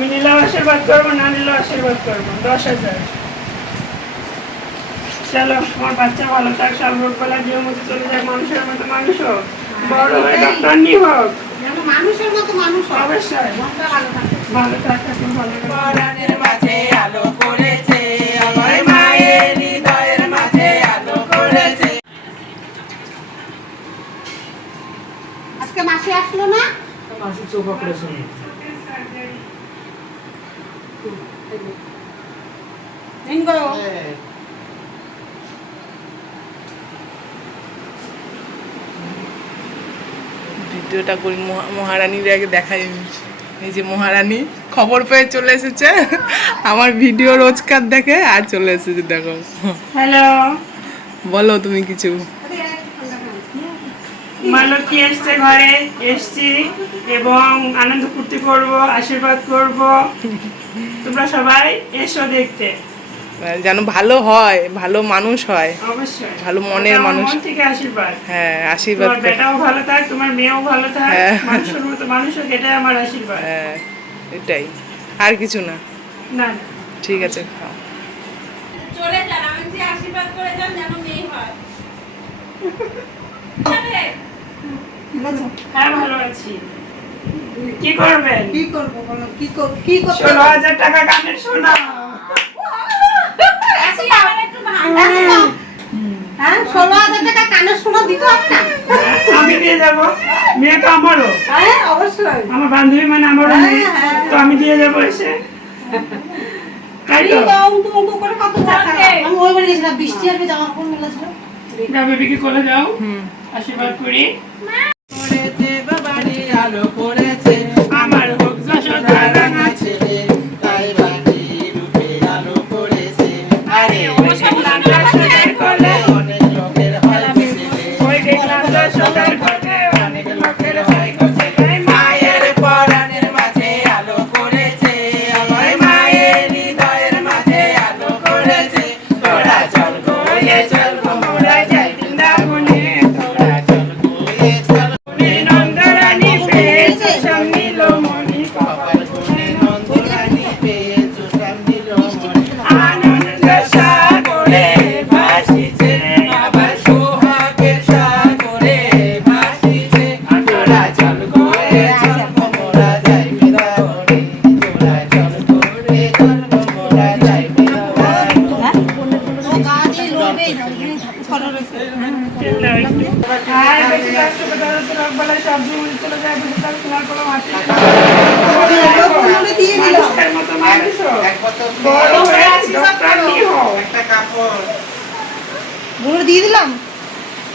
আমি নিলেও আশীর্বাদ করবো, না নিলেও আশীর্বাদ করবো। 10,000। চলো, আমার বাচ্চা ভালো থাক, সব রোগ বেলা দিয়ে মতো চলে যায়, মানুষের মতো মানুষ হোক, বড় হয়ে ডক্টরনি হোক, মানুষের মতো মানুষ অবশ্যই ভালো থাক। ভালো পরাণের মাঝে আলো করেছে, আমার মায়ের হৃদয়ের মাঝে আলো করেছে। আজকে মাসি আসলো না? মাসি চোখ অপারেশন। ভিডিওটা করি, মহারানীর আগে দেখাই। এই যে মহারানী খবর পেয়ে চলে এসেছে, আমার ভিডিও রোজকার দেখে আর চলে এসেছে। দেখো, হ্যালো, বলো তুমি কিছু। মালতী এসছে ঘরে, এসছি এবং আনন্দ ফুর্তি করবো, আশীর্বাদ করব। তোমরা সবাই এসো দেখতে, যেন ভালো হয়, ভালো মানুষ হয়, অবশ্যই ভালো মনের মানুষ। মন থেকে আশীর্বাদ। হ্যাঁ, আশীর্বাদ। তোমার বেটাও ভালো থাক, তোমার মেয়েও ভালো থাক, হ্যাঁ। মানুষের মতো মানুষ হোক, এটাই আমার আশীর্বাদ। হ্যাঁ, এটাই, আর কিছু না। না, ঠিক আছে, খাও। চলে যান, আমি যে আশীর্বাদ করে যান যেন মেয়ে হয়। হ্যাঁ ভালো আছি। কি করবেন? কি করবো বলো, কি করতে 16,000 টাকা কানের সোনা। আসি, আমার একটু ভালো। হ্যাঁ, 16,000 টাকা কানের সোনা দিতে হবে না? আমি দিয়ে যাবো, মেয়ে তো আমারও, হ্যাঁ, অবশ্যই। আমার বান্ধবী মানে আমারও মেয়ে, তো আমি দিয়ে যাবো এসে। তাই তো অঙ্ক করে কত টাকা? আমি ওই বাড়ি গেছিলাম, বৃষ্টি আসবে, জামা কাপড় মেলা ছিল। বেবিকে কোলে যাও, আশীর্বাদ করি। করেছে বাবারি আলো করেছে, আমার হোক যশোদা রাঙা ছেলে তাই বাড়ি রূপে আলো করেছে। আরে ওই দেখলাম যশোদার কোলে, অনেক লোকের হয় ছেলে, ওই দেখলাম যশোদার কোলে, অনেক লোকের হয় গো ছেলে। মায়ের পরাণের মাঝে আলো করেছে, আমার মায়ের হৃদয়ের মাঝে আলো করেছে। তোরা চল গয়ে চল গো, মোরা যাই বৃন্দাবনে, তোরা চল গয়ে চল গুণে নন্দরানী পেয়েছে সামনিল মণি কপাল, গুণে নন্দরানী পেয়েছো সামনিল মণি। আনন্দ সাগরে ভাসিছে, আবার সোহাগের সাগরে ভাসিছে। তোরা চল গয়ে চল গো, মোরা যাই বৃন্দাবনে, তোরা চল গয়ে চল গো, মোরা যাই বৃন্দাবনে। ও গা দিয়ে লড়বে, ফটো রয়েছে। আর বেশি কষ্ট করতে হবে তো, রোগবালাই সব দূর চলে যায়, বেশি তার সোনার কোনো মাটি লোকগুলো দিয়ে দিল। মানুষের মতো মানুষ হোক, এক বোতল বড় হয়ে আশীর্বাদ করো। ডক্টরনি হোক। একটা কাপড়, গুলো দিয়ে দিলাম।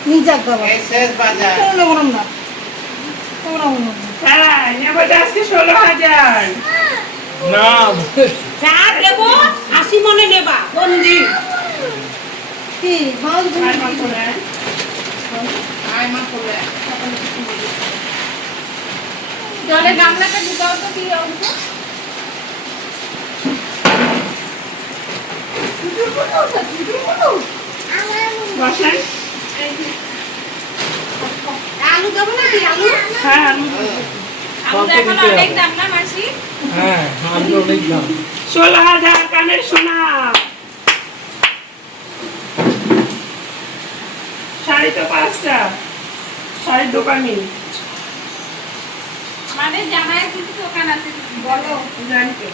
নিয়ে যাক বাবা। এই শেষ বাজার। কোনো নেবো না। তোমরা নেবো না। হ্যাঁ, নেবো তো আজকে 16,000। না, যা দেবো 80 মনে নেবা। বন্দি কি মাল আর মা করে, আয় মা কোলে। জলে গামলাটা ঢুকাও তো, কি অঙ্ক? বসেন। আলু দেবো না কি আলু? হ্যাঁ, আলু আমি এখন অনেক দাম না মাসি। হ্যাঁ, আমি অনেক দাম। 16,000 কানের সোনা। শাড়ি তো 5টা, শাড়ির দোকানি আমাদের জামাইয়ের কিছু দোকান আছে। বলো, জানতে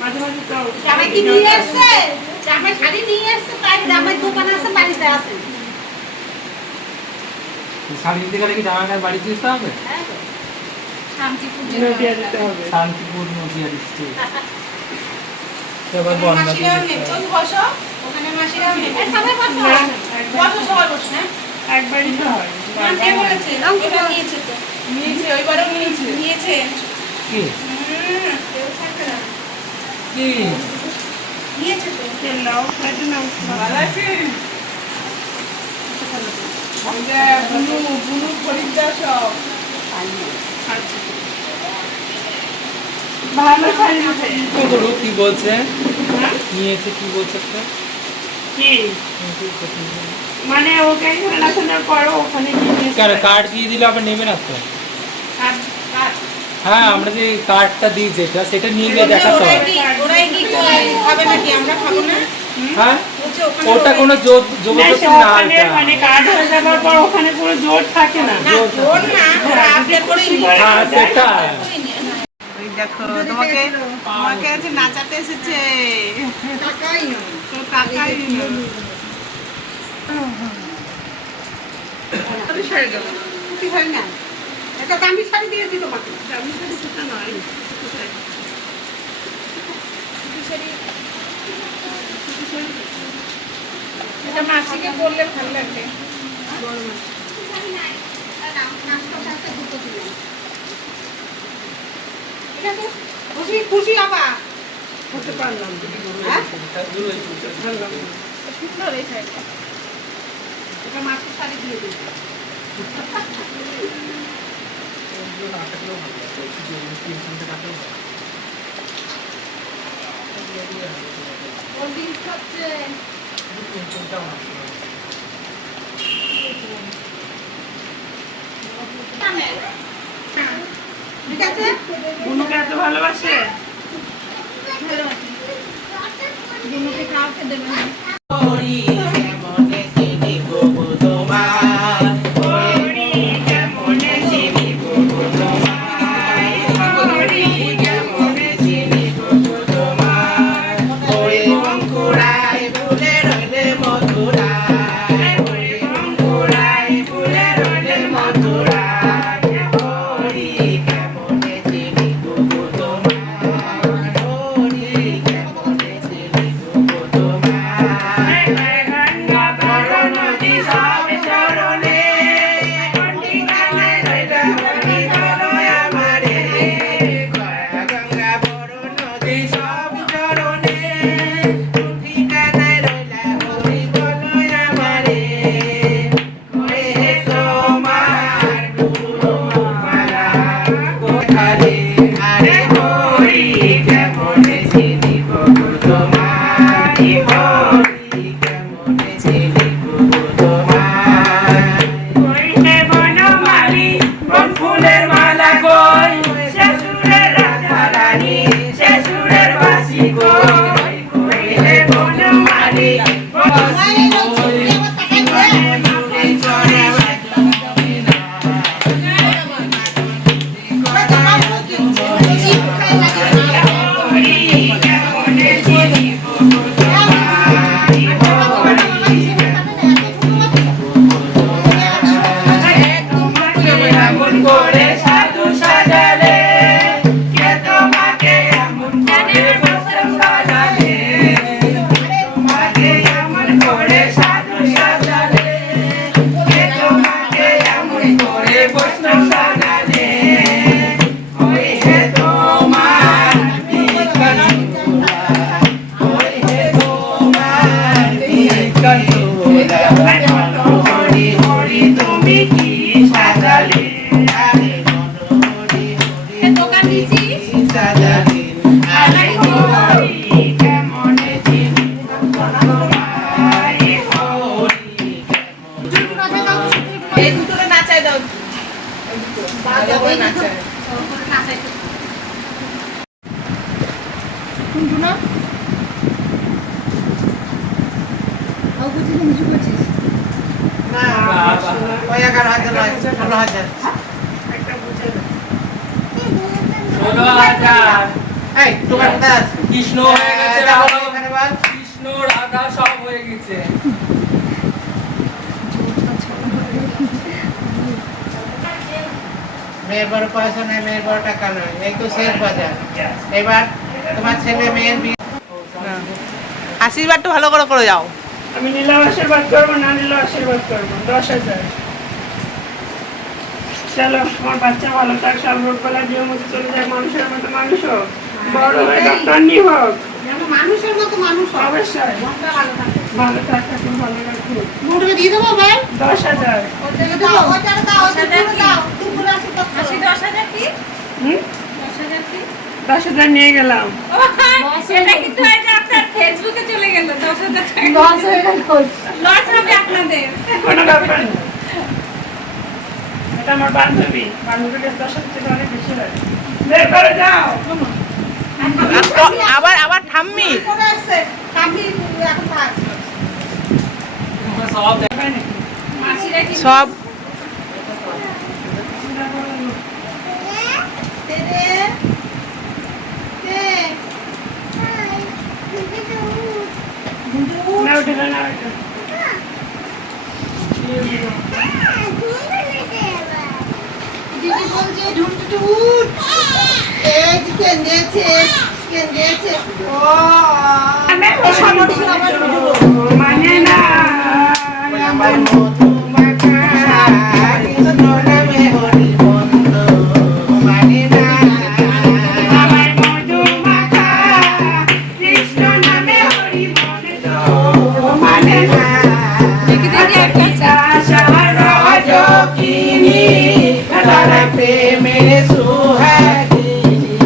মাঝে মাঝে তো জামাই কি নিয়ে এসছে? জামাই শাড়ি নিয়ে এসছে, তাই জামাই দোকান আছে, বাড়িতে আছে। শাড়ি নিতে গেলে কি জামাইয়ের বাড়ি যেতে হবে? শান্তিপুর নদিয়া যেতে হবে। শান্তিপুর নদিয়া ডিস্ট্রিক্ট। এবার বন্যা মাসিরাও নেই, তুমি বসো। ওখানে মাসিরাও নেই। এই সবাই বসো। না, বসো, সবাই বসো, হ্যাঁ? একবারই তো হয়। কে বলেছে? এবার নিয়েছে তো। নিয়েছে, ওইবারও নিয়েছে। নিয়েছে। কি কেউ থাকবে না। কি নিয়েছে তো। তেল নাও, খাইতে নাও। ভালো আছিস? ওই যে বুনু খরিদ্দার সব। আচ্ছা। ভালো শাড়ি আছে। বলো কি বলছে? হ্যাঁ? নিয়েছে কি বলছে একটা? কি মানে ওকে এখানে রাখানোর পরও ওখানে গিয়ে নিয়ে কার এসে- কার্ড দিয়ে দিলে আবার নেবে না তো? আর- আর- হ্যাঁ আমরা যে কার্ডটা দিই যেটা সেটা নিয়ে গিয়ে দেখাতে হয়। ওরাই কি খাবে নাকি আমরা খাবো না? হ্যাঁ বলছে ওখানে ওটা কোনো না, জবরদস্তি সে না ওখানে এটা। মানে কাজ হয়ে যাবার পর ওখানে কোনো জোর থাকে না। না জোর না ওরা আপডেট করে হ্যাঁ সেটা ওই দেখো তোমাকে তোমাকে আছে নাচাতে এসেছে টাকাই না তো টাকাই কি হয় না এটা দামি শাড়ি দিয়েছি তোমাকে আমি তো সেটা নয়। এটা মাসিকে বললে ভালো লাগবে খুশি খুশি আবা হতে পারলাম না। হ্যাঁ সুন্দর এই শাড়িটা এটা মাসির শাড়ি দিয়ে দিই কোল্ড ড্রিঙ্কস হচ্ছে ঠিক আছে বুনুকে এত ভালোবাসে। দুনুকে খাওয়াতে দেবে না ওরি কেমনে চিনি গো তোমার ওরি কেমনে চিনি গো তোমার ওরি কেমনে চিনি গো তোমার ওরে অঙ্কুরাই ফুলে রইলে মধুরাই ওরে অঙ্কুরাই ফুলে রইলে মধুরাই ওরি কেমনে চিনি গো তোমার ওরি কেমনে চিনি গো তোমার গঙ্গা বড় নদী সব চরণে ঠিকানায় রইলা হরি বলয় আমারে গঙ্গা বড় নদী সব চরণে ঠিকানায় রইলা হরি বলয় আমারে করে তোমার গুরুমালা কোথারে আরে হরি কেমনে চিনিব তোমারি হরি কেমনে চিনিব তোমার কইলে বনমালী কোন ফুলের মালা কই শেষুরের রাধা রানী শেষুরের বাসি কই কইলে বনমালী কোন হরি কেমনে চিনিব তোমারি তোমাকে এমন করে সাধু সাজালে কে তোমাকে এমন করে বৈষ্ণব সাজালে তোমাকে এমন করে সাধু সাজালে কে তোমাকে এমন করে বৈষ্ণব সাজালে ওই হে তোমার বিকাশ ওই হে তোমার বিকাশ হরি হরি তুমি কি সাজালে আরে হরি হরি দোকান দিয়েছিস সাজালে আরে হরি কেমনে চিনি তোমায় হরি এই দুটো নাচাই দাও নাচাই না ওই 11,000 নয় 16,000 একটা বুঝে দাও। 16,000 এই তোমার কোথায় আছে কৃষ্ণ হয়ে গেছে দাও রাধা। এখানে বল কৃষ্ণ রাধা সব হয়ে গেছে। মেয়ের বড় পয়সা নেই মেয়ের বড় টাকা নয় এই তো শেষ বাজার এবার তোমার ছেলে মেয়ের বিয়ে আশীর্বাদটা ভালো করে যাও আমি নিলেও আশীর্বাদ করবো না নিলেও আশীর্বাদ করবো 10,000 চলো আমার বাচ্চা ভালো থাক সর্বকলা জীবন মতো চলে যায় মানুষের মতো মানুষ হোক বড় হয়ে ডক্টরনি হোক যেন মানুষের মতো মানুষ হবে অবশ্যই মনটা ভালো থাকে ভালো থাক ঠাকুর ভালো রাখুক মোটকে দিয়ে দেবো ভাই 10,000 ওটাকে দাও ওটাকে দাও ওটাকে দাও তুমি আসো তো আশি 10,000 কি হুম 10,000 কি 10,000 নিয়ে গেলাম ও এটা কিন্তু এই যে আপনার ফেসবুকে চলে গেল 10,000 টাকা লস হয়ে গেল লস হবে আপনাদের কোনো ব্যাপার না এটা আমার বান্ধবীর কাছে 10,000 থেকে অনেক বেশি হয় বের করে যাও। আবার আবার ঠাম্মি করে আসছে কাকি এখন থাক সব মাসিরা কি সব দে দে দে না উঠে না, না উঠে। দিদি বলছে ঢুকটু উঠ এই যে কেঁদেছে কেঁদেছে ও মানে না আমার মধুমাখা কৃষ্ণ নামে হরি বন্ধ মানে না আমার মধুমাখা কৃষ্ণ নামে হরি বন্ধ মানে না দেখি দেখি একটা রাজকিনী তারা প্রেমের সুহাগিনী